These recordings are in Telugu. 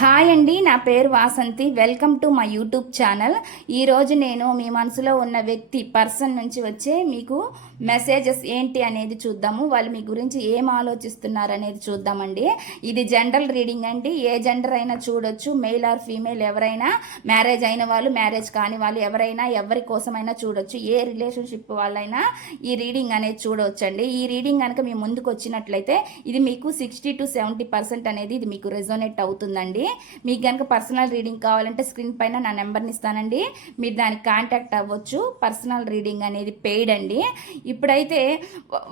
హాయ్ అండి, నా పేరు Vasanthi. Welcome to my YouTube channel. ఈరోజు నేను మీ మనసులో ఉన్న వ్యక్తి పర్సన్ నుంచి వచ్చే మీకు మెసేజెస్ ఏంటి అనేది చూద్దాము. వాళ్ళు మీ గురించి ఏం ఆలోచిస్తున్నారు అనేది చూద్దామండి. ఇది జనరల్ రీడింగ్ అండి. ఏ జెండర్ అయినా చూడొచ్చు, మెయిల్ ఆర్ ఫీమేల్ ఎవరైనా, మ్యారేజ్ అయిన వాళ్ళు, మ్యారేజ్ కాని వాళ్ళు ఎవరైనా, ఎవరి కోసమైనా చూడొచ్చు. ఏ రిలేషన్షిప్ వాళ్ళైనా ఈ రీడింగ్ అనేది చూడవచ్చండి. ఈ రీడింగ్ కనుక మీ ముందుకు వచ్చినట్లయితే ఇది మీకు 60 to 70% అనేది ఇది మీకు రెజోనేట్ అవుతుందండి. మీకు కనుక పర్సనల్ రీడింగ్ కావాలంటే స్క్రీన్ పైన నా నెంబర్ని ఇస్తానండి, మీరు దానికి కాంటాక్ట్ అవ్వచ్చు. పర్సనల్ రీడింగ్ అనేది పెయిడ్ అండి. ఇప్పుడైతే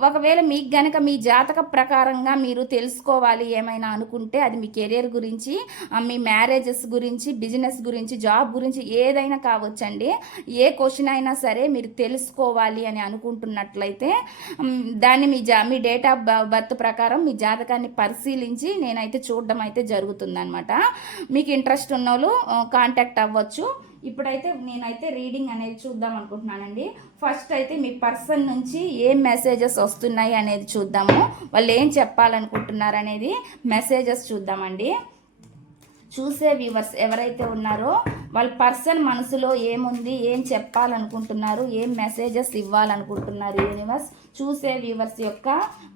ఒకవేళ మీకు గనక మీ జాతక ప్రకారంగా మీరు తెలుసుకోవాలి ఏమైనా అనుకుంటే, అది మీ కెరియర్ గురించి, మీ మ్యారేజెస్ గురించి, బిజినెస్ గురించి, జాబ్ గురించి ఏదైనా కావచ్చండి. ఏ క్వశ్చన్ అయినా సరే మీరు తెలుసుకోవాలి అని అనుకుంటున్నట్లయితే దాన్ని మీ డేట్ ఆఫ్ బర్త్ ప్రకారం మీ జాతకాన్ని పరిశీలించి నేనైతే చూడడం అయితే జరుగుతుందన్నమాట. మీకు ఇంట్రెస్ట్ ఉన్న వాళ్ళు కాంటాక్ట్ అవ్వచ్చు. ఇప్పుడైతే నేనైతే రీడింగ్ అనేది చూద్దాం అనుకుంటున్నానండి. ఫస్ట్ అయితే మీ పర్సన్ నుంచి ఏం మెసేజెస్ వస్తున్నాయి అనేది చూద్దాము. వాళ్ళు ఏం చెప్పాలనుకుంటున్నారు అనేది మెసేజెస్ చూద్దామండి. చూసే వ్యూవర్స్ ఎవరైతే ఉన్నారో వాళ్ళ పర్సన్ మనసులో ఏముంది, ఏం చెప్పాలనుకుంటున్నారు, ఏం మెసేజెస్ ఇవ్వాలనుకుంటున్నారు యూనివర్స్. చూసే వ్యూవర్స్ యొక్క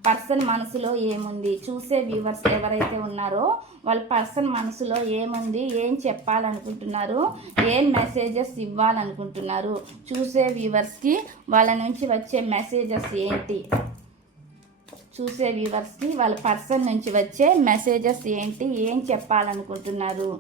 పర్సన్ మనసులో ఏముంది, చూసే వ్యూవర్స్ ఎవరైతే ఉన్నారో వాళ్ళ పర్సన్ మనసులో ఏముంది, ఏం చెప్పాలనుకుంటున్నారు, ఏం మెసేజెస్ ఇవ్వాలనుకుంటున్నారు, చూసే వ్యూవర్స్కి వాళ్ళ నుంచి వచ్చే మెసేజెస్ ఏంటి, చూసే వ్యూవర్స్కి వాళ్ళ పర్సన్ నుంచి వచ్చే మెసేజెస్ ఏంటి, ఏం చెప్పాలనుకుంటున్నారు.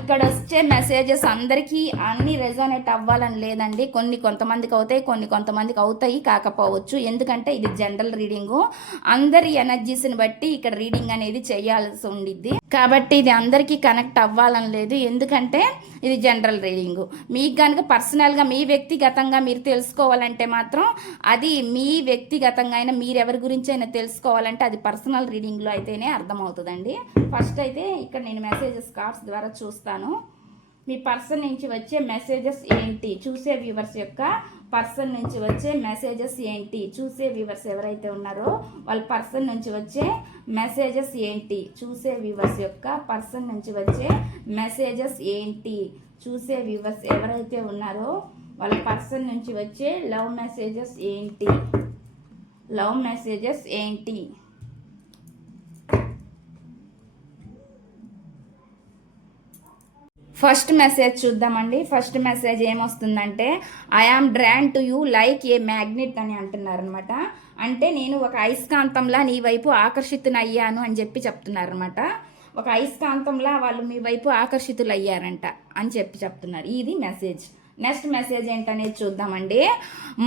ఇక్కడ వచ్చే మెసేజెస్ అందరికీ అన్ని రెజోనేట్ అవ్వాలని లేదండి. కొంతమందికి అవుతాయి, కొంతమందికి అవుతాయి కాకపోవచ్చు. ఎందుకంటే ఇది జనరల్ రీడింగు, అందరి ఎనర్జీస్ని బట్టి ఇక్కడ రీడింగ్ అనేది చేయాల్సి ఉండిద్ది. కాబట్టి ఇది అందరికీ కనెక్ట్ అవ్వాలని లేదు, ఎందుకంటే ఇది జనరల్ రీడింగు. మీకు కనుక పర్సనల్గా మీ వ్యక్తిగతంగా మీరు తెలుసుకోవాలంటే మాత్రం అది మీ వ్యక్తిగతంగా అయినా, మీరు ఎవరి గురించి అయినా తెలుసుకోవాలంటే అది పర్సనల్ రీడింగ్లో అయితేనే అర్థమవుతుందండి. ఫస్ట్ అయితే ఇక్కడ నేను మెసేజెస్ కార్డ్స్ ద్వారా చూస్తాను. మీ పర్సన్ నుంచి వచ్చే మెసేజెస్ ఏంటి, చూసే వ్యూవర్స్ యొక్క పర్సన్ నుంచి వచ్చే మెసేజెస్ ఏంటి, చూసే వ్యూవర్స్ ఎవరైతే ఉన్నారో వాళ్ళ పర్సన్ నుంచి వచ్చే మెసేజెస్ ఏంటి, చూసే వ్యూవర్స్ యొక్క పర్సన్ నుంచి వచ్చే మెసేజెస్ ఏంటి, చూసే వ్యూవర్స్ ఎవరైతే ఉన్నారో వాళ్ళ పర్సన్ నుంచి వచ్చే లవ్ మెసేజెస్ ఏంటి, లవ్ మెసేజెస్ ఏంటి. ఫస్ట్ మెసేజ్ చూద్దామండి. ఫస్ట్ మెసేజ్ ఏమొస్తుందంటే, I am drawn to you like a magnet అని అంటున్నారనమాట. అంటే నేను ఒక అయస్కాంతంలా నీ వైపు ఆకర్షితునయ్యాను అని చెప్పి చెప్తున్నారనమాట. ఒక అయస్కాంతంలా వాళ్ళు మీ వైపు ఆకర్షితులయ్యారంట అని చెప్పి చెప్తున్నారు. ఇది మెసేజ్. నెక్స్ట్ మెసేజ్ ఏంటనేది చూద్దామండి.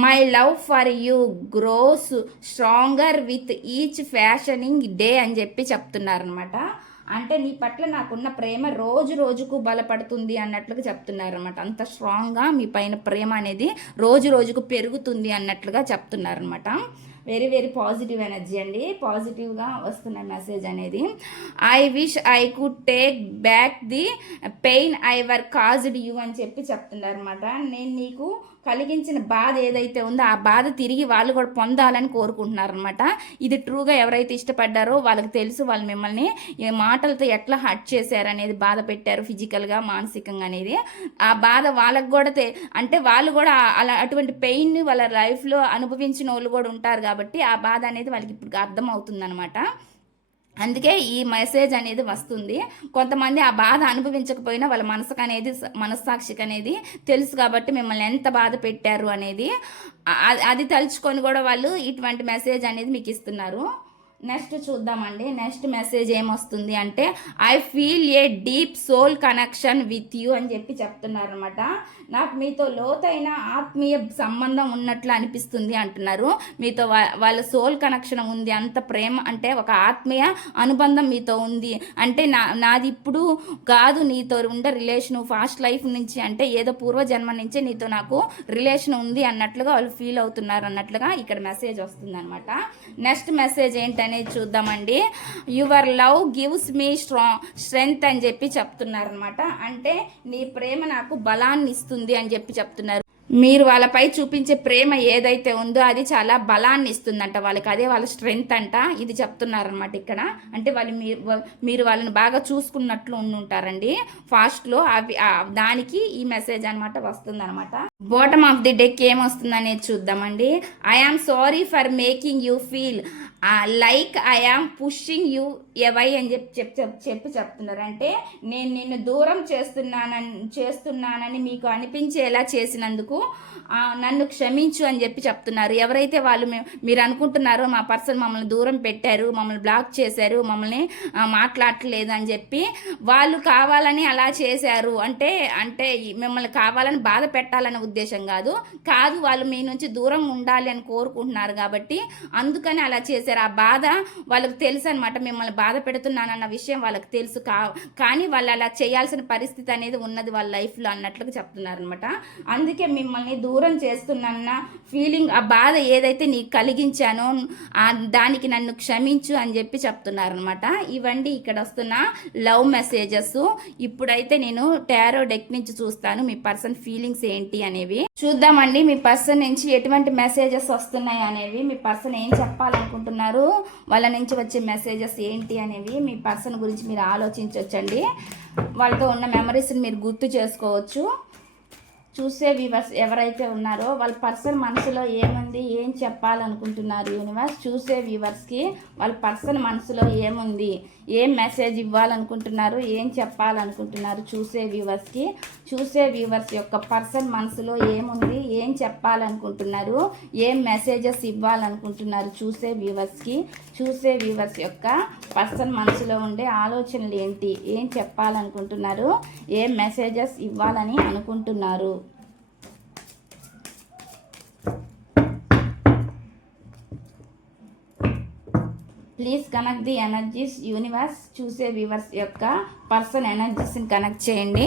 My love for you gross stronger with each fashioning day అని చెప్పి చెప్తున్నారనమాట. అంటే నీ పట్ల నాకున్న ప్రేమ రోజు రోజుకు బలపడుతుంది అన్నట్లుగా చెప్తున్నారనమాట. అంత స్ట్రాంగ్గా మీ పైన ప్రేమ అనేది రోజు రోజుకు పెరుగుతుంది అన్నట్లుగా చెప్తున్నారనమాట. వెరీ వెరీ పాజిటివ్ ఎనర్జీ అండి, పాజిటివ్గా వస్తున్న మెసేజ్ అనేది. I wish I could take back the pain I were caused you అని చెప్పి చెప్తున్నారనమాట. నేను నీకు కలిగించిన బాధ ఏదైతే ఉందో ఆ బాధ తిరిగి వాళ్ళు కూడా పొందాలని కోరుకుంటున్నారనమాట. ఇది ట్రూగా ఎవరైతే ఇష్టపడ్డారో వాళ్ళకి తెలుసు, వాళ్ళు మిమ్మల్ని ఈ మాటలతో ఎట్లా హర్ట్ చేశారనేది, బాధ పెట్టారు ఫిజికల్గా, మానసికంగా అనేది. ఆ బాధ వాళ్ళకు కూడా అంటే వాళ్ళు కూడా అలా అటువంటి పెయిన్ని వాళ్ళ లైఫ్లో అనుభవించిన వాళ్ళు కూడా ఉంటారు కాబట్టి ఆ బాధ అనేది వాళ్ళకి ఇప్పుడు అర్థమవుతుంది అనమాట. అందుకే ఈ మెసేజ్ అనేది వస్తుంది. కొంతమంది ఆ బాధ అనుభవించకపోయినా వాళ్ళ మనస్సాక్షికి అనేది తెలుసు కాబట్టి మిమ్మల్ని ఎంత బాధ పెట్టారు అనేది అది తలుచుకొని కూడా వాళ్ళు ఇటువంటి మెసేజ్ అనేది మీకు ఇస్తున్నారు. నెక్స్ట్ చూద్దామండి. నెక్స్ట్ మెసేజ్ ఏమొస్తుంది అంటే, I feel a deep soul connection with you అని చెప్పి చెప్తున్నారనమాట. నాకు మీతో లోతైన ఆత్మీయ సంబంధం ఉన్నట్లు అనిపిస్తుంది అంటున్నారు. మీతో వాళ్ళ సోల్ కనెక్షన్ ఉంది, అంత ప్రేమ అంటే ఒక ఆత్మీయ అనుబంధం మీతో ఉంది. అంటే నాది ఇప్పుడు కాదు నీతో ఉండే రిలేషను, ఫాస్ట్ లైఫ్ నుంచి, అంటే ఏదో పూర్వజన్మ నుంచే నీతో నాకు రిలేషన్ ఉంది అన్నట్లుగా వాళ్ళు ఫీల్ అవుతున్నారు అన్నట్లుగా ఇక్కడ మెసేజ్ వస్తుంది అనమాట. నెక్స్ట్ మెసేజ్ ఏంటంటే అనేది చూద్దామండి. Your love gives me strength అని చెప్పి చెప్తున్నారనమాట. అంటే నీ ప్రేమ నాకు బలాన్ని ఇస్తుంది అని చెప్పి చెప్తున్నారు. మీరు వాళ్ళపై చూపించే ప్రేమ ఏదైతే ఉందో అది చాలా బలాన్ని ఇస్తుందంట వాళ్ళకి, అదే వాళ్ళ స్ట్రెంగ్త్ అంట. ఇది చెప్తున్నారనమాట ఇక్కడ. అంటే వాళ్ళు మీరు వాళ్ళని బాగా చూసుకున్నట్లు ఉంటారండి ఫాస్ట్లో. అవి దానికి ఈ మెసేజ్ అనమాట వస్తుందన్నమాట. బాటమ్ ఆఫ్ ది డెక్ ఏమొస్తుందనేది చూద్దామండి. I am sorry for making you feel like I am pushing you away అని చెప్తున్నారు. అంటే నేను నిన్ను దూరం చేస్తున్నానని మీకు అనిపించేలా చేసినందుకు నన్ను క్షమించు అని చెప్తున్నారు. ఎవరైతే వాళ్ళు మీరు అనుకుంటున్నారో మా పర్సన్ మమ్మల్ని దూరం పెట్టారు, మమ్మల్ని బ్లాక్ చేశారు, మమ్మల్ని మాట్లాడట్లేదు అని చెప్పి వాళ్ళు కావాలని అలా చేశారు. అంటే అంటే మిమ్మల్ని కావాలని బాధ పెట్టాలనే ఉద్దేశం కాదు, వాళ్ళు మీ నుంచి దూరం ఉండాలి అని కోరుకుంటున్నారు కాబట్టి అందుకని అలా చేశారు. ఆ బాధ వాళ్ళకి తెలుసు అనమాట. మిమ్మల్ని బాధ పెడుతున్నానన్న విషయం వాళ్ళకి తెలుసు, కానీ వాళ్ళు అలా చేయాల్సిన పరిస్థితి అనేది ఉన్నది వాళ్ళ లైఫ్లో అన్నట్లుగా చెప్తున్నారు అనమాట. అందుకే మిమ్మల్ని దూరం చేస్తున్న ఫీలింగ్, ఆ బాధ ఏదైతే నీకు కలిగించానో దానికి నన్ను క్షమించు అని చెప్తున్నారు అనమాట. ఇవండి ఇక్కడ వస్తున్న లవ్ మెసేజెస్. ఇప్పుడైతే నేను టారో డెక్ నుంచి చూస్తాను మీ పర్సన్ ఫీలింగ్స్ ఏంటి అనేవి చూద్దామండి. మీ పర్సన్ నుంచి ఎటువంటి మెసేజెస్ వస్తున్నాయి అనేవి, మీ పర్సన్ ఏం చెప్పాలనుకుంటున్నారు, వాళ్ళ నుంచి వచ్చే మెసేజెస్ ఏంటి అనేవి మీ పర్సన్ గురించి మీరు ఆలోచించవచ్చండి. వాళ్ళతో ఉన్న మెమరీస్ని మీరు గుర్తు చేసుకోవచ్చు. చూసే వ్యూవర్స్ ఎవరైతే ఉన్నారో వాళ్ళ పర్సన్ మనసులో ఏముంది, ఏం చెప్పాలనుకుంటున్నారు యూనివర్స్. చూసే వ్యూవర్స్కి వాళ్ళ పర్సన్ మనసులో ఏముంది, ఏం మెసేజ్ ఇవ్వాలనుకుంటున్నారు, ఏం చెప్పాలనుకుంటున్నారు చూసే వ్యూవర్స్కి. చూసే వ్యూవర్స్ యొక్క పర్సన్ మనసులో ఏముంది, ఏం చెప్పాలనుకుంటున్నారు, ఏం మెసేజెస్ ఇవ్వాలనుకుంటున్నారు చూసే వ్యూవర్స్కి. చూసే వ్యూవర్స్ యొక్క పర్సన్ మనసులో ఉండే ఆలోచనలు ఏంటి, ఏం చెప్పాలనుకుంటున్నారు, ఏం మెసేజెస్ ఇవ్వాలని అనుకుంటున్నారు. Please connect the energies universe. చూసే వ్యూవర్స్ యొక్క పర్సన్ ఎనర్జీస్ని కనెక్ట్ చేయండి.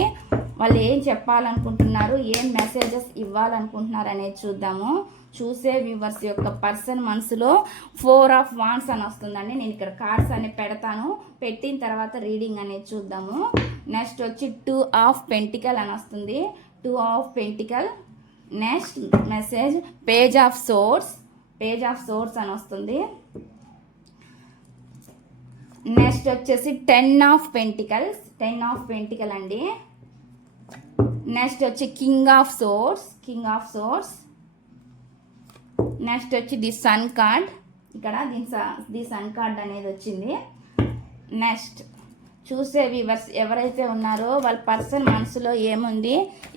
వాళ్ళు ఏం చెప్పాలనుకుంటున్నారు, ఏం మెసేజెస్ ఇవ్వాలనుకుంటున్నారు అనేది చూద్దాము. చూసే వ్యూవర్స్ యొక్క పర్సన్ మనసులో 4 ఆఫ్ వాండ్స్ అని వస్తుందండి. నేను ఇక్కడ కార్డ్స్ అని పెడతాను, పెట్టిన తర్వాత రీడింగ్ అనేది చూద్దాము. నెక్స్ట్ వచ్చి 2 ఆఫ్ పెంటికల్ అని వస్తుంది. 2 of pentacle. Next message page of swords. Page of swords అని వస్తుంది. నెక్స్ట్ వచ్చేసి 10 ఆఫ్ పెంటికల్స్. 10 ఆఫ్ పెంటికల్ అండి. నెక్స్ట్ వచ్చి king of swords. King of swords. Next వచ్చి ది సన్ కార్డ్. ఇక్కడ ది సన్ కార్డ్ అనేది వచ్చింది. నెక్స్ట్ చూసే వ్యూవర్స్ ఎవరైతే ఉన్నారో వాళ్ళ పర్సన్ మనసులో ఏముంది,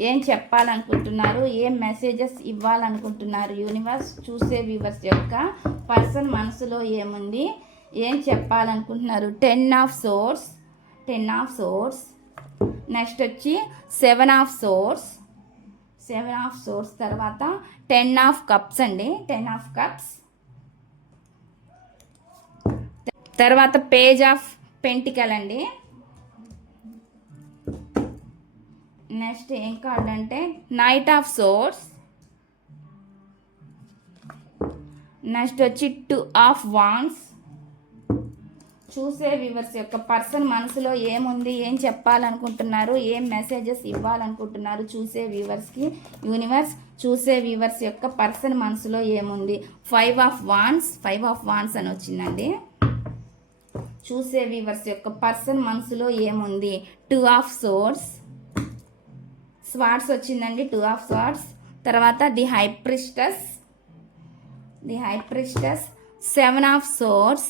ఏం చెప్పాలనుకుంటున్నారు, ఏం మెసేజెస్ ఇవ్వాలనుకుంటున్నారు యూనివర్స్. చూసే వ్యూవర్స్ యొక్క పర్సన్ మనసులో ఏముంది, ఏం చెప్పాలనుకుంటున్నారు. 10 of swords. 10 of swords. Next వచ్చి 7 ఆఫ్ సోర్స్. 7 ఆఫ్ సోర్స్ తర్వాత 10 ఆఫ్ కప్స్ అండి. 10 ఆఫ్ కప్స్. తర్వాత పేజ్ ఆఫ్ పెంటికల్ అండి. నెక్స్ట్ ఏం కార్డ్ అంటే నైట్ ఆఫ్ సోర్స్. నెక్స్ట్ వచ్చి 2 ఆఫ్ వాండ్స్. చూసే వ్యూవర్స్ యొక్క పర్సన్ మనసులో ఏముంది, ఏం చెప్పాలనుకుంటున్నారు, ఏం మెసేజెస్ ఇవ్వాలనుకుంటున్నారు చూసే వ్యూవర్స్కి యూనివర్స్. చూసే వ్యూవర్స్ యొక్క పర్సన్ మనసులో ఏముంది. 5 ఆఫ్ వాండ్స్. 5 ఆఫ్ వాండ్స్ అని వచ్చిందండి. చూసే వ్యూవర్స్ యొక్క పర్సన్ మనసులో ఏముంది. 2 ఆఫ్ సోర్స్. స్వార్డ్స్ వచ్చిందండి. 2 ఆఫ్ స్వార్డ్స్. తర్వాత the high priestess. The high priestess. 7 of swords.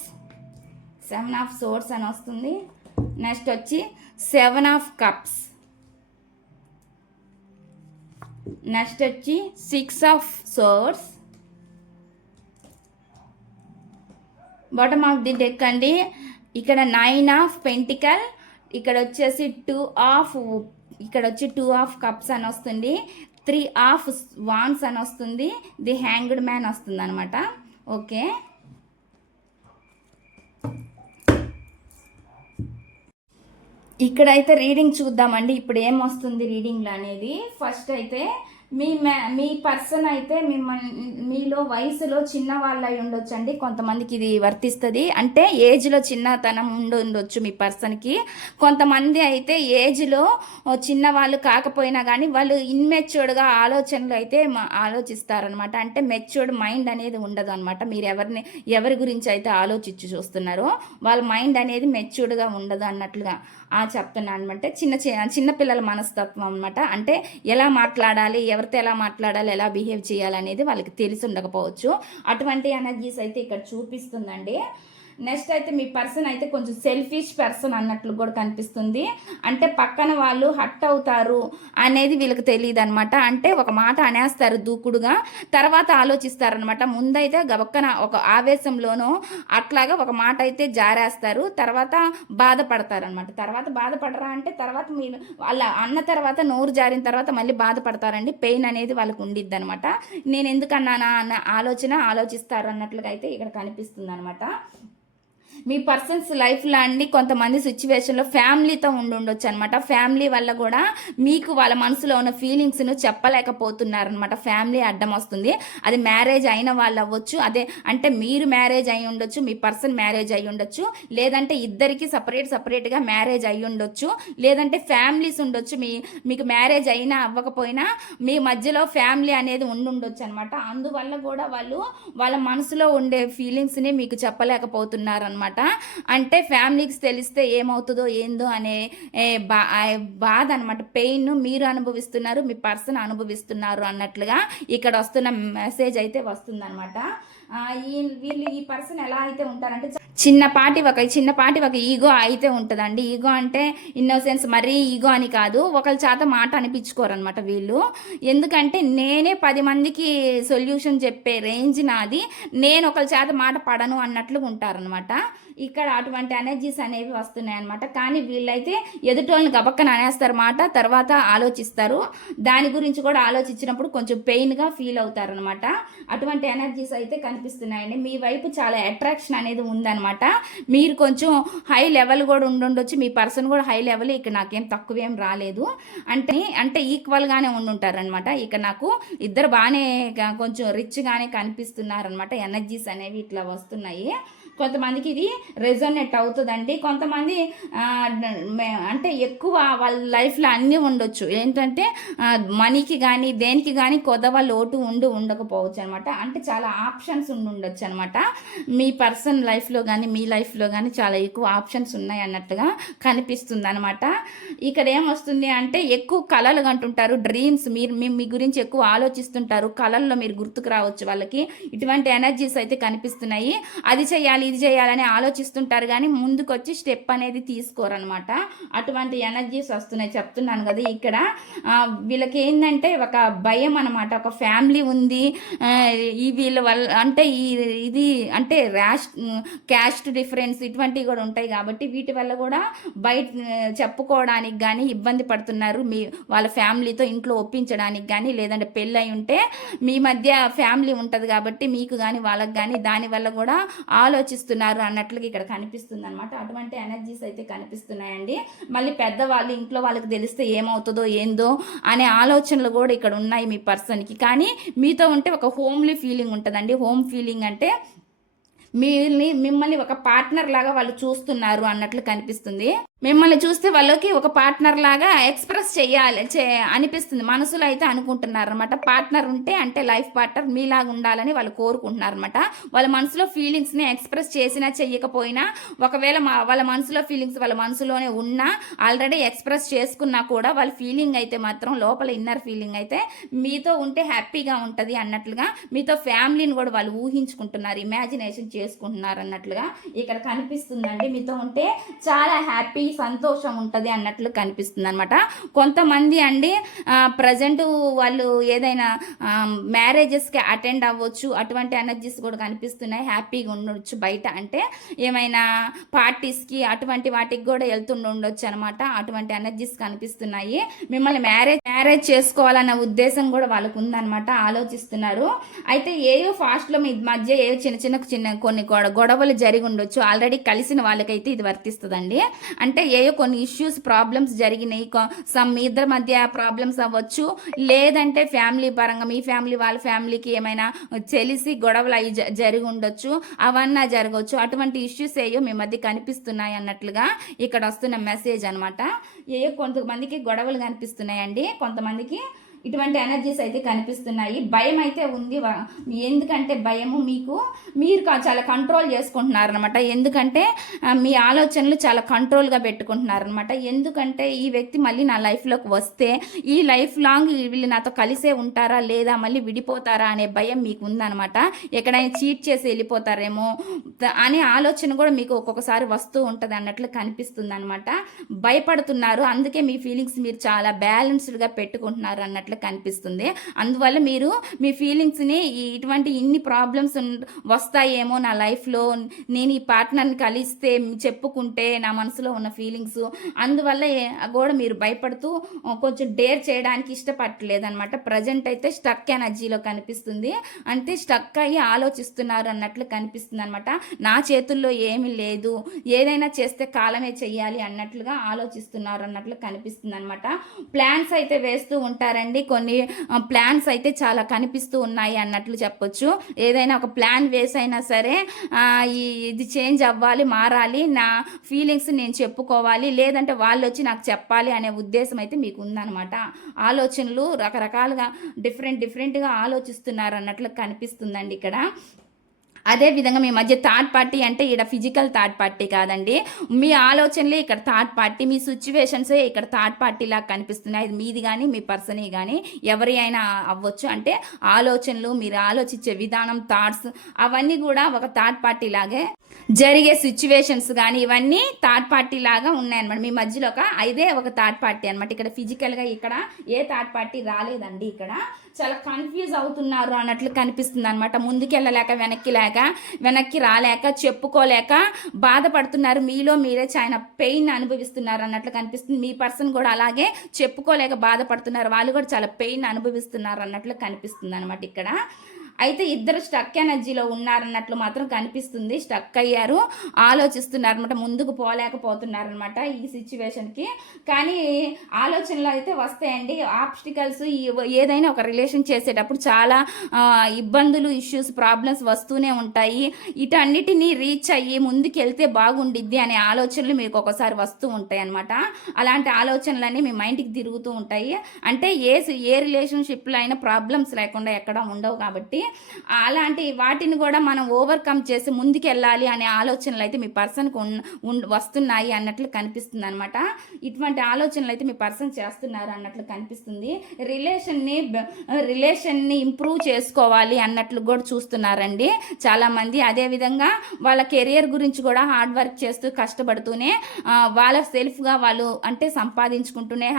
7 of swords అని వస్తుంది. నెక్స్ట్ వచ్చి 7 ఆఫ్ కప్స్. నెక్స్ట్ వచ్చి 6 of swords. Bottom of the deck అండి. ఇక్కడ 9 ఆఫ్ పెంటికల్. ఇక్కడ వచ్చేసి 2 ఆఫ్ కప్స్ అని వస్తుంది. 3 ఆఫ్ వాండ్స్ అని వస్తుంది. ది హ్యాంగ్డ్ మ్యాన్ వస్తుంది అనమాట. ఓకే, ఇక్కడైతే రీడింగ్ చూద్దామండి. ఇప్పుడు ఏమొస్తుంది రీడింగ్లో అనేది. ఫస్ట్ అయితే మీ పర్సన్ అయితే మీలో వయసులో చిన్న వాళ్ళు అయి ఉండొచ్చు అండి. కొంతమందికి ఇది వర్తిస్తుంది, అంటే ఏజ్లో చిన్నతనం ఉండొచ్చు మీ పర్సన్కి. కొంతమంది అయితే ఏజ్లో చిన్నవాళ్ళు కాకపోయినా కానీ వాళ్ళు ఇన్మెచ్యూర్డ్గా ఆలోచనలు అయితే ఆలోచిస్తారనమాట. అంటే మెచ్యూర్డ్ మైండ్ అనేది ఉండదు అనమాట. మీరు ఎవరి గురించి అయితే ఆలోచించి చూస్తున్నారో వాళ్ళ మైండ్ అనేది మెచ్యూర్డ్గా ఉండదు అన్నట్లుగా చెప్తున్నాను అనమాట. చిన్నపిల్లల మనస్తత్వం అనమాట. అంటే ఎలా మాట్లాడాలి, ఎవరితో ఎలా మాట్లాడాలి, ఎలా బిహేవ్ చేయాలి అనేది వాళ్ళకి తెలిసి ఉండకపోవచ్చు. అటువంటి ఎనర్జీస్ అయితే ఇక్కడ చూపిస్తుందండి. నెక్స్ట్ అయితే మీ పర్సన్ అయితే కొంచెం సెల్ఫిష్ పర్సన్ అన్నట్లు కూడా కనిపిస్తుంది. అంటే పక్కన వాళ్ళు హట్ అవుతారు అనేది వీళ్ళకి తెలియదు అనమాట. అంటే ఒక మాట అనేస్తారు దూకుడుగా, తర్వాత ఆలోచిస్తారనమాట. ముందైతే గబక్కన ఒక ఆవేశంలోనో అట్లాగా ఒక మాట అయితే జారేస్తారు, తర్వాత బాధపడతారనమాట. తర్వాత బాధపడరా అంటే తర్వాత మీరు వాళ్ళ అన్న తర్వాత నోరు జారిన తర్వాత మళ్ళీ బాధపడతారండి. పెయిన్ అనేది వాళ్ళకు ఉండిద్ది అనమాట. నేను ఎందుకన్నానా అన్న ఆలోచిస్తారు అన్నట్లుగా అయితే ఇక్కడ కనిపిస్తుంది అనమాట. మీ పర్సన్స్ లైఫ్లో అండి కొంతమంది సిచ్యువేషన్లో ఫ్యామిలీతో ఉండొచ్చు అనమాట. ఫ్యామిలీ వల్ల కూడా మీకు వాళ్ళ మనసులో ఉన్న ఫీలింగ్స్ను చెప్పలేకపోతున్నారనమాట. ఫ్యామిలీ అడ్డం వస్తుంది. అది మ్యారేజ్ అయిన వాళ్ళు అవ్వచ్చు, అదే అంటే మీరు మ్యారేజ్ అయి ఉండొచ్చు, మీ పర్సన్ మ్యారేజ్ అయి ఉండొచ్చు, లేదంటే ఇద్దరికి సపరేట్గా మ్యారేజ్ అయి ఉండొచ్చు, లేదంటే ఫ్యామిలీస్ ఉండొచ్చు. మీకు మ్యారేజ్ అయినా అవ్వకపోయినా మీ మధ్యలో ఫ్యామిలీ అనేది ఉండొచ్చు అనమాట. అందువల్ల కూడా వాళ్ళు వాళ్ళ మనసులో ఉండే ఫీలింగ్స్ని మీకు చెప్పలేకపోతున్నారనమాట. అంటే ఫ్యామిలీకి తెలిస్తే ఏమవుతుందో ఏందో అనే బాధ అనమాట. పెయిన్ మీరు అనుభవిస్తున్నారు, మీ పర్సన్ అనుభవిస్తున్నారు అన్నట్లుగా ఇక్కడ వస్తున్న మెసేజ్ అయితే వస్తుందన్నమాట. ఈ పర్సన్ ఎలా అయితే ఉంటారంటే చిన్నపాటి ఒక ఈగో అయితే ఉంటుందండి. ఈగో అంటే ఇన్నోసెన్స్, మరీ ఈగో అని కాదు, ఒకరి చేత మాట అనిపించుకోరనమాట వీళ్ళు. ఎందుకంటే నేనే 10 మందికి సొల్యూషన్ చెప్పే రేంజ్ నాది, నేను ఒకరి చేత మాట పడను అన్నట్లు ఉంటారనమాట. ఇక్కడ అటువంటి ఎనర్జీస్ అనేవి వస్తున్నాయి అనమాట. కానీ వీళ్ళైతే ఎదుటోళ్ళని గబక్కన అనేస్తారు మాట, తర్వాత ఆలోచిస్తారు. దాని గురించి కూడా ఆలోచించినప్పుడు కొంచెం పెయిన్గా ఫీల్ అవుతారనమాట. అటువంటి ఎనర్జీస్ అయితే కనిపిస్తున్నాయండి. మీ వైపు చాలా అట్రాక్షన్ అనేది ఉందన్నమాట. మీరు కొంచెం హై లెవెల్ కూడా ఉండొచ్చు, మీ పర్సన్ కూడా హై లెవెల్. ఇక్కడ నాకేం తక్కువేం రాలేదు, అంటే ఈక్వల్గానే ఉండుంటారనమాట. ఇక్కడ నాకు ఇద్దరు బాగానే కొంచెం రిచ్గానే కనిపిస్తున్నారనమాట. ఎనర్జీస్ అనేవి ఇట్లా వస్తున్నాయి. కొంతమందికి ఇది రెజోనేట్ అవుతుందండి. కొంతమంది అంటే ఎక్కువ వాళ్ళ లైఫ్లో అన్నీ ఉండొచ్చు. ఏంటంటే మనీకి కానీ దేనికి కానీ కొదవ లోటు ఉండకపోవచ్చు అనమాట. అంటే చాలా ఆప్షన్స్ ఉండొచ్చు అనమాట. మీ పర్సన్ లైఫ్లో కానీ మీ లైఫ్లో కానీ చాలా ఎక్కువ ఆప్షన్స్ ఉన్నాయి అన్నట్టుగా కనిపిస్తుంది అనమాట. ఇక్కడ ఏమొస్తుంది అంటే ఎక్కువ కళలు కంటుంటారు, డ్రీమ్స్. మీ గురించి ఎక్కువ ఆలోచిస్తుంటారు, కళల్లో మీరు గుర్తుకు రావచ్చు వాళ్ళకి. ఇటువంటి ఎనర్జీస్ అయితే కనిపిస్తున్నాయి. అది చేయాలి ఇది చేయాలని ఆలోచిస్తుంటారు కానీ ముందుకు వచ్చి స్టెప్ అనేది తీసుకోరనమాట. అటువంటి ఎనర్జీస్ వస్తున్నాయి చెప్తున్నాను కదా. ఇక్కడ వీళ్ళకి ఏంటంటే ఒక భయం అనమాట. ఒక ఫ్యామిలీ ఉంది, ఈ వీళ్ళ వల్ల అంటే ఇది అంటే క్యాస్ట్ డిఫరెన్స్ ఇటువంటివి కూడా ఉంటాయి కాబట్టి వీటి వల్ల కూడా బయట చెప్పుకోవడానికి కానీ ఇబ్బంది పడుతున్నారు. వాళ్ళ ఫ్యామిలీతో ఇంట్లో ఒప్పించడానికి కానీ, లేదంటే పెళ్ళి అయి ఉంటే మీ మధ్య ఫ్యామిలీ ఉంటుంది కాబట్టి మీకు కానీ వాళ్ళకి కానీ దానివల్ల కూడా ఆలోచిస్తున్నారు అన్నట్లుగా ఇక్కడ కనిపిస్తుంది అనమాట. అటువంటి ఎనర్జీస్ అయితే కనిపిస్తున్నాయండి. మళ్ళీ పెద్దవాళ్ళు ఇంట్లో వాళ్ళకి తెలిస్తే ఏమవుతుందో ఏందో అనే ఆలోచనలు కూడా ఇక్కడ ఉన్నాయి మీ పర్సన్కి. కానీ మీతో ఉంటే ఒక హోమ్లీ ఫీలింగ్ ఉంటుందండి. హోమ్ ఫీలింగ్ అంటే మిమ్మల్ని ఒక పార్ట్నర్ లాగా వాళ్ళు చూస్తున్నారు అన్నట్లు కనిపిస్తుంది. మిమ్మల్ని చూస్తే వాళ్ళకి ఒక పార్ట్నర్ లాగా ఎక్స్ప్రెస్ అనిపిస్తుంది. మనసులో అయితే అనుకుంటున్నారు అనమాట. పార్ట్నర్ ఉంటే అంటే లైఫ్ పార్ట్నర్ మీలాగా ఉండాలని వాళ్ళు కోరుకుంటున్నారు అనమాట. వాళ్ళ మనసులో ఫీలింగ్స్ని ఎక్స్ప్రెస్ చేసినా చెయ్యకపోయినా, ఒకవేళ వాళ్ళ మనసులో ఫీలింగ్స్ వాళ్ళ మనసులోనే ఉన్నా, ఆల్రెడీ ఎక్స్ప్రెస్ చేసుకున్నా కూడా వాళ్ళ ఫీలింగ్ అయితే మాత్రం లోపల ఇన్నర్ ఫీలింగ్ అయితే మీతో ఉంటే హ్యాపీగా ఉంటుంది అన్నట్లుగా, మీతో ఫ్యామిలీని కూడా వాళ్ళు ఊహించుకుంటున్నారు, ఇమాజినేషన్ చేసుకుంటున్నారు అన్నట్లుగా ఇక్కడ కనిపిస్తుందండి. మీతో ఉంటే చాలా హ్యాపీ సంతోషం ఉంటుంది అన్నట్లు కనిపిస్తుంది అనమాట. కొంతమంది అండి ప్రజెంట్ వాళ్ళు ఏదైనా మ్యారేజెస్కి అటెండ్ అవ్వచ్చు, అటువంటి ఎనర్జీస్ కూడా కనిపిస్తున్నాయి. హ్యాపీగా ఉండొచ్చు బయట, అంటే ఏమైనా పార్టీస్కి అటువంటి వాటికి కూడా ఉండొచ్చు అనమాట. అటువంటి ఎనర్జీస్ కనిపిస్తున్నాయి. మిమ్మల్ని మ్యారేజ్ చేసుకోవాలన్న ఉద్దేశం కూడా వాళ్ళకు ఉందన్నమాట, ఆలోచిస్తున్నారు. అయితే ఏవో ఫాస్ట్లో మీ మధ్య ఏవో చిన్న కొన్ని గొడవలు జరిగి ఉండొచ్చు. ఆల్రెడీ కలిసిన వాళ్ళకైతే ఇది వర్తిస్తుందండి. అంటే ఏయో కొన్ని ఇష్యూస్ ప్రాబ్లమ్స్ జరిగినాయి, మీ ఇద్దరి మధ్య ప్రాబ్లమ్స్ అవ్వచ్చు, లేదంటే ఫ్యామిలీ పరంగా మీ ఫ్యామిలీ వాళ్ళ ఫ్యామిలీకి ఏమైనా తెలిసి గొడవలు అవి జరిగి ఉండొచ్చు, అవన్నీ జరగవచ్చు. అటువంటి ఇష్యూస్ ఏయో మీ మధ్య కనిపిస్తున్నాయి అన్నట్లుగా ఇక్కడ వస్తున్న మెసేజ్ అనమాట. ఏయో కొంతమందికి గొడవలు కనిపిస్తున్నాయండి, కొంతమందికి ఇటువంటి ఎనర్జీస్ అయితే కనిపిస్తున్నాయి. భయం అయితే ఉంది. ఎందుకంటే భయము మీరు చాలా కంట్రోల్ చేసుకుంటున్నారనమాట. ఎందుకంటే మీ ఆలోచనలు చాలా కంట్రోల్గా పెట్టుకుంటున్నారనమాట. ఎందుకంటే ఈ వ్యక్తి మళ్ళీ నా లైఫ్లోకి వస్తే ఈ లైఫ్ లాంగ్ వీళ్ళు నాతో కలిసే ఉంటారా లేదా మళ్ళీ విడిపోతారా అనే భయం మీకు ఉందనమాట. ఎక్కడైనా చీట్ చేసి వెళ్ళిపోతారేమో అనే ఆలోచన కూడా మీకు ఒక్కొక్కసారి వస్తూ ఉంటుంది అన్నట్లు కనిపిస్తుంది అనమాట. భయపడుతున్నారు, అందుకే మీ ఫీలింగ్స్ మీరు చాలా బ్యాలెన్స్డ్గా పెట్టుకుంటున్నారు అన్నట్లు కనిపిస్తుంది. అందువల్ల మీరు మీ ఫీలింగ్స్ని ఇటువంటి ఇన్ని ప్రాబ్లమ్స్ వస్తాయేమో నా లైఫ్లో, నేను ఈ పార్ట్నర్ని కలిస్తే చెప్పుకుంటే నా మనసులో ఉన్న ఫీలింగ్స్, అందువల్ల కూడా మీరు భయపడుతూ కొంచెం డేర్ చేయడానికి ఇష్టపడలేదన్నమాట. ప్రజెంట్ అయితే స్టక్ ఎనర్జీలో కనిపిస్తుంది. అంటే స్టక్ అయ్యి ఆలోచిస్తున్నారు అన్నట్లు కనిపిస్తుంది అనమాట. నా చేతుల్లో ఏమీ లేదు, ఏదైనా చేస్తే కాలమే చెయ్యాలి అన్నట్లుగా ఆలోచిస్తున్నారు అన్నట్లు కనిపిస్తుంది అనమాట. ప్లాన్స్ అయితే వేస్తూ ఉంటారండి. కొన్ని ప్లాన్స్ అయితే చాలా కనిపిస్తూ ఉన్నాయి అన్నట్లు చెప్పొచ్చు. ఏదైనా ఒక ప్లాన్ వేసైనా సరే ఇది చేంజ్ అవ్వాలి, మారాలి, నా ఫీలింగ్స్ నేను చెప్పుకోవాలి, లేదంటే వాళ్ళు వచ్చి నాకు చెప్పాలి అనే ఉద్దేశం అయితే మీకు ఉందన్నమాట. ఆలోచనలు రకరకాలుగా డిఫరెంట్గా ఆలోచిస్తున్నారు అన్నట్లు కనిపిస్తుందండి ఇక్కడ. అదేవిధంగా మీ మధ్య థర్డ్ పార్టీ అంటే ఇక్కడ ఫిజికల్ థర్డ్ పార్టీ కాదండి, మీ ఆలోచనలే ఇక్కడ థర్డ్ పార్టీ, మీ సిచ్యువేషన్సే ఇక్కడ థర్డ్ పార్టీ లాగా కనిపిస్తున్నాయి. ఇది మీది కానీ మీ పర్సన్ కానీ ఎవరి అయినా అవ్వచ్చు. అంటే ఆలోచనలు, మీరు ఆలోచించే విధానం, థాట్స్ అవన్నీ కూడా ఒక థర్డ్ పార్టీ లాగే జరిగే సిచ్యువేషన్స్ కానీ ఇవన్నీ థర్డ్ పార్టీ లాగా ఉన్నాయన్నమాట. మీ మధ్యలో ఇదే ఒక థర్డ్ పార్టీ అనమాట. ఇక్కడ ఫిజికల్గా ఇక్కడ ఏ థర్డ్ పార్టీ రాలేదండి. ఇక్కడ చాలా కన్ఫ్యూజ్ అవుతున్నారు అన్నట్లు కనిపిస్తుంది అనమాట. ముందుకెళ్ళలేక వెనక్కి రాలేక చెప్పుకోలేక బాధపడుతున్నారు, మీలో మీరే చాలా పెయిన్ అనుభవిస్తున్నారు అన్నట్లు కనిపిస్తుంది. మీ పర్సన్ కూడా అలాగే చెప్పుకోలేక బాధపడుతున్నారు, వాళ్ళు కూడా చాలా పెయిన్ అనుభవిస్తున్నారు అన్నట్లు కనిపిస్తుంది అనమాట ఇక్కడ. అయితే ఇద్దరు స్టక్ ఎనర్జీలో ఉన్నారన్నట్లు మాత్రం కనిపిస్తుంది. స్టక్ అయ్యారు, ఆలోచిస్తున్నారు అనమాట, ముందుకు పోలేకపోతున్నారనమాట ఈ సిచ్యువేషన్కి. కానీ ఆలోచనలు అయితే వస్తాయండి. ఆబ్స్టికల్స్ ఏదైనా ఒక రిలేషన్ చేసేటప్పుడు చాలా ఇబ్బందులు, ఇష్యూస్, ప్రాబ్లమ్స్ వస్తూనే ఉంటాయి. వీటన్నిటినీ రీచ్ అయ్యి ముందుకు వెళ్తే బాగుండిద్ది అనే ఆలోచనలు మీకు ఒకసారి వస్తూ ఉంటాయి అనమాట. అలాంటి ఆలోచనలన్నీ మీ మైండ్కి తిరుగుతూ ఉంటాయి. అంటే ఏ రిలేషన్షిప్లో అయినా ప్రాబ్లమ్స్ లేకుండా ఎక్కడ ఉండవు కాబట్టి అలాంటి వాటిని కూడా మనం ఓవర్కమ్ చేసి ముందుకెళ్ళాలి అనే ఆలోచనలు అయితే మీ పర్సన్కి వస్తున్నాయి అన్నట్లు కనిపిస్తుంది అనమాట. ఇటువంటి ఆలోచనలు అయితే మీ పర్సన్ చేస్తున్నారు అన్నట్లు కనిపిస్తుంది. రిలేషన్ని ఇంప్రూవ్ చేసుకోవాలి అన్నట్లు కూడా చూస్తున్నారండి చాలామంది. అదేవిధంగా వాళ్ళ కెరియర్ గురించి కూడా హార్డ్ వర్క్ చేస్తూ కష్టపడుతూనే వాళ్ళ సెల్ఫ్గా వాళ్ళు అంటే సంపాదించుకుంటూనే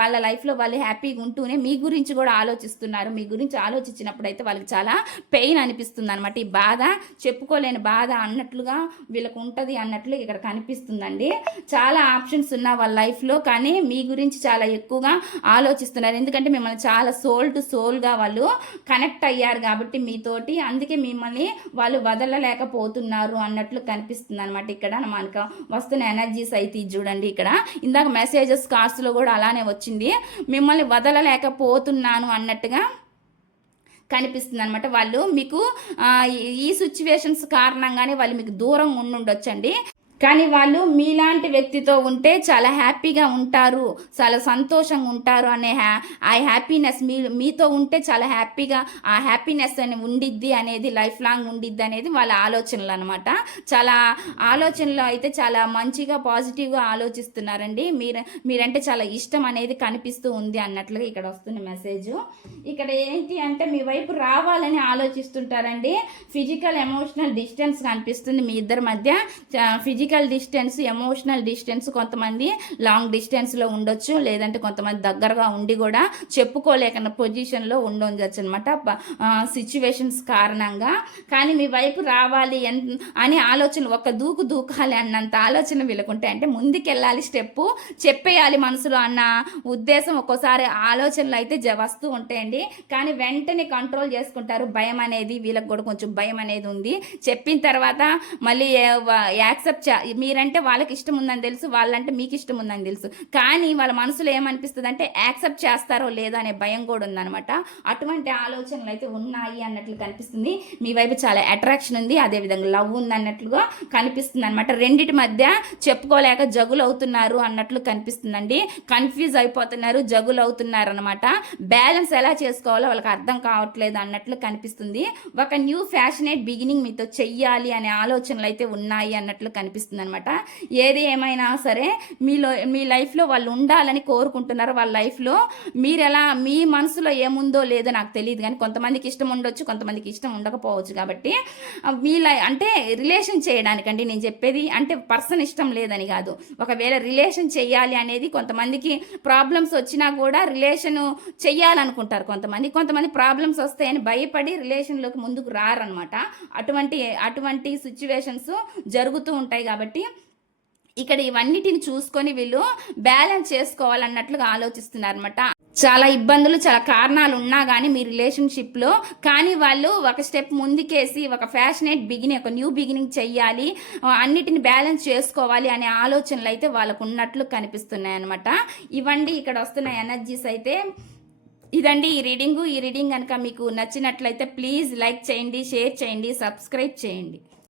వాళ్ళ లైఫ్లో వాళ్ళు హ్యాపీగా ఉంటూనే మీ గురించి కూడా ఆలోచిస్తున్నారు. మీ గురించి ఆలోచించినప్పుడు అయితే వాళ్ళకి చాలా పెయిన్ అనిపిస్తుంది అనమాట. ఈ బాధ చెప్పుకోలేని బాధ అన్నట్లుగా వీళ్ళకు ఉంటుంది అన్నట్లు ఇక్కడ కనిపిస్తుందండి. చాలా ఆప్షన్స్ ఉన్న వాళ్ళ లైఫ్లో, కానీ మీ గురించి చాలా ఎక్కువగా ఆలోచిస్తున్నారు. ఎందుకంటే మిమ్మల్ని చాలా సోల్ టు సోల్గా వాళ్ళు కనెక్ట్ అయ్యారు కాబట్టి మీతోటి, అందుకే మిమ్మల్ని వాళ్ళు వదలలేకపోతున్నారు అన్నట్లు కనిపిస్తుంది అనమాట. ఇక్కడ మనకు వస్తున్న ఎనర్జీస్ అయితే చూడండి. ఇక్కడ ఇందాక మెసేజెస్ కార్డ్స్లో కూడా అలానే వచ్చింది, మిమ్మల్ని వదలలేకపోతున్నాను అన్నట్టుగా కనిపిస్తుంది అనమాట. వాళ్ళు మీకు ఈ సిచ్యువేషన్స్ కారణంగానే వాళ్ళు మీకు దూరం ఉండుండొచ్చండి. కానీ వాళ్ళు మీలాంటి వ్యక్తితో ఉంటే చాలా హ్యాపీగా ఉంటారు, చాలా సంతోషంగా ఉంటారు అనే ఆ హ్యాపీనెస్ మీతో ఉంటే చాలా హ్యాపీగా ఆ హ్యాపీనెస్ అని ఉండిద్ది అనేది, లైఫ్ లాంగ్ ఉండిద్ది అనేది వాళ్ళ ఆలోచనలు అనమాట. చాలా ఆలోచనలు అయితే చాలా మంచిగా పాజిటివ్గా ఆలోచిస్తున్నారండి. మీరంటే చాలా ఇష్టం అనేది కనిపిస్తూ ఉంది అన్నట్లుగా ఇక్కడ వస్తున్న మెసేజ్. ఇక్కడ ఏంటి అంటే మీ వైపు రావాలని ఆలోచిస్తుంటారండి. ఫిజికల్ ఎమోషనల్ డిస్టెన్స్ కనిపిస్తుంది మీ ఇద్దరి మధ్య. ఫిజికల్ డిస్టెన్స్, ఎమోషనల్ డిస్టెన్స్, కొంతమంది లాంగ్ డిస్టెన్స్లో ఉండొచ్చు, లేదంటే కొంతమంది దగ్గరగా ఉండి కూడా చెప్పుకోలేకన్న పొజిషన్లో ఉండొచ్చు అనమాట సిచ్యువేషన్స్ కారణంగా. కానీ మీ వైపు రావాలి అని ఆలోచన, ఒక దూకాలి అన్నంత ఆలోచన వీళ్ళకుంటాయి. అంటే ముందుకెళ్ళాలి, స్టెప్పు చెప్పేయాలి మనసులో అన్న ఉద్దేశం ఒక్కోసారి ఆలోచనలు అయితే వస్తూ ఉంటాయండి. కానీ వెంటనే కంట్రోల్ చేసుకుంటారు. భయం అనేది వీళ్ళకి కూడా కొంచెం భయం అనేది ఉంది. చెప్పిన తర్వాత మళ్ళీ యాక్సెప్ట్ మీరంటే వాళ్ళకి ఇష్టం ఉందని తెలుసు, వాళ్ళంటే మీకు ఇష్టం ఉందని తెలుసు, కానీ వాళ్ళ మనసులో ఏమనిపిస్తుంది అంటే యాక్సెప్ట్ చేస్తారో లేదో అనే భయం కూడా ఉందన్నమాట. అటువంటి ఆలోచనలు అయితే ఉన్నాయి అన్నట్లు కనిపిస్తుంది. మీ వైపు చాలా అట్రాక్షన్ ఉంది, అదేవిధంగా లవ్ ఉంది అన్నట్లుగా కనిపిస్తుంది అనమాట. రెండిటి మధ్య చెప్పుకోలేక జగులు అవుతున్నారు అన్నట్లు కనిపిస్తుందండి. కన్ఫ్యూజ్ అయిపోతున్నారు, జగులు అవుతున్నారు అనమాట. బ్యాలెన్స్ ఎలా చేసుకోవాలో వాళ్ళకి అర్థం కావట్లేదు అన్నట్లు కనిపిస్తుంది. ఒక న్యూ ఫ్యాషనేట్ బిగినింగ్ మీతో చెయ్యాలి అనే ఆలోచనలు అయితే ఉన్నాయి అన్నట్లు కనిపిస్తుంది అనమాట. ఏది ఏమైనా సరే మీ లైఫ్లో వాళ్ళు ఉండాలని కోరుకుంటున్నారు. వాళ్ళ లైఫ్లో మీరు ఎలా, మీ మనసులో ఏముందో లేదో నాకు తెలియదు, కానీ కొంతమందికి ఇష్టం ఉండొచ్చు, కొంతమందికి ఇష్టం ఉండకపోవచ్చు. కాబట్టి అంటే రిలేషన్ చేయడానికండి నేను చెప్పేది. అంటే పర్సన్ ఇష్టం లేదని కాదు, ఒకవేళ రిలేషన్ చెయ్యాలి అనేది కొంతమందికి ప్రాబ్లమ్స్ వచ్చినా కూడా రిలేషన్ చెయ్యాలనుకుంటారు. కొంతమంది ప్రాబ్లమ్స్ వస్తాయని భయపడి రిలేషన్లోకి ముందుకు రారనమాట. అటువంటి సిచ్యువేషన్స్ జరుగుతూ ఉంటాయి. కాబట్టి ఇక్కడ ఇవన్నిటిని చూసుకొని వీళ్ళు బ్యాలెన్స్ చేసుకోవాలన్నట్లుగా ఆలోచిస్తున్నారనమాట. చాలా ఇబ్బందులు, చాలా కారణాలు ఉన్నా కానీ మీ రిలేషన్షిప్లో, కానీ వాళ్ళు ఒక స్టెప్ ముందుకేసి ఒక ఫ్యాషనేట్ బిగినింగ్, ఒక న్యూ బిగినింగ్ చెయ్యాలి, అన్నిటిని బ్యాలెన్స్ చేసుకోవాలి అనే ఆలోచనలు అయితే వాళ్ళకు ఉన్నట్లు కనిపిస్తున్నాయి అనమాట. ఇవండి ఇక్కడ వస్తున్న ఎనర్జీస్ అయితే. ఇదండి ఈ రీడింగ్ కనుక మీకు నచ్చినట్లయితే ప్లీజ్ లైక్ చేయండి, షేర్ చేయండి, సబ్స్క్రైబ్ చేయండి.